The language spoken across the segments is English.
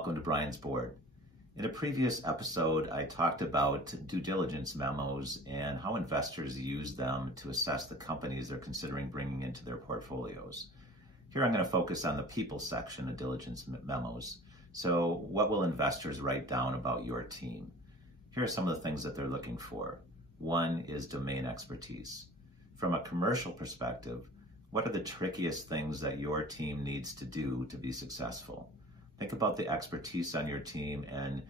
welcome to Brian's Board. In a previous episode, I talked about due diligence memos and how investors use them to assess the companies they're considering bringing into their portfolios. Here I'm going to focus on the people section of diligence memos. So what will investors write down about your team? Here are some of the things that they're looking for. One is domain expertise. From a commercial perspective, what are the trickiest things that your team needs to do to be successful? Think about the expertise on your team, and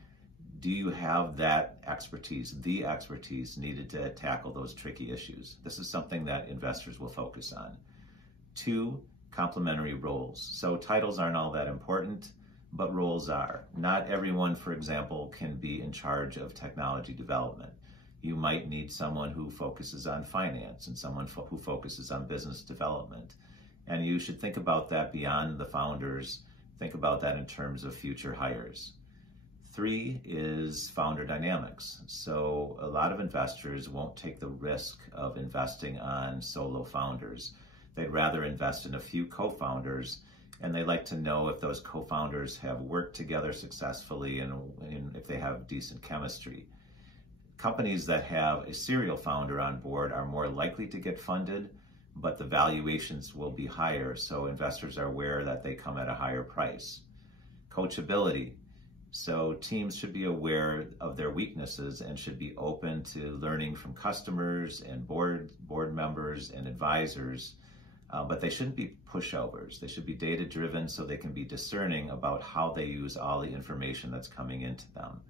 do you have that expertise, the expertise needed to tackle those tricky issues? This is something that investors will focus on. Two, complementary roles. So titles aren't all that important, but roles are. Not everyone, for example, can be in charge of technology development. You might need someone who focuses on finance and someone who focuses on business development. And you should think about that beyond the founders. Think about that in terms of future hires. Three is founder dynamics. So a lot of investors won't take the risk of investing on solo founders. They'd rather invest in a few co-founders, and they like to know if those co-founders have worked together successfully and if they have decent chemistry. Companies that have a serial founder on board are more likely to get funded, but the valuations will be higher, so investors are aware that they come at a higher price. Coachability. So teams should be aware of their weaknesses and should be open to learning from customers and board members and advisors, but they shouldn't be pushovers. They should be data-driven so they can be discerning about how they use all the information that's coming into them.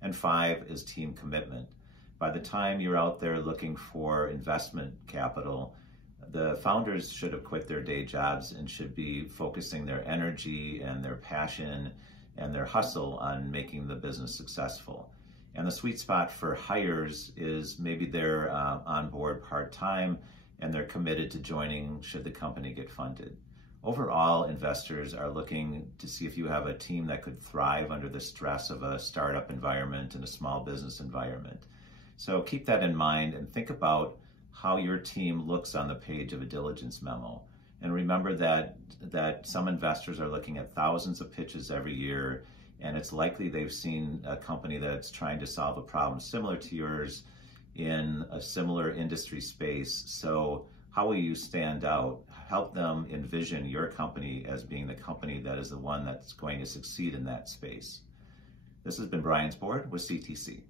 And five is team commitment. By the time you're out there looking for investment capital, the founders should have quit their day jobs and should be focusing their energy and their passion and their hustle on making the business successful. And the sweet spot for hires is maybe they're on board part-time and they're committed to joining should the company get funded. Overall, investors are looking to see if you have a team that could thrive under the stress of a startup environment and a small business environment. So keep that in mind and think about how your team looks on the page of a diligence memo. And remember that some investors are looking at thousands of pitches every year, and it's likely they've seen a company that's trying to solve a problem similar to yours in a similar industry space. So how will you stand out? Help them envision your company as being the company that is the one that's going to succeed in that space. This has been Brian's Board with CTC.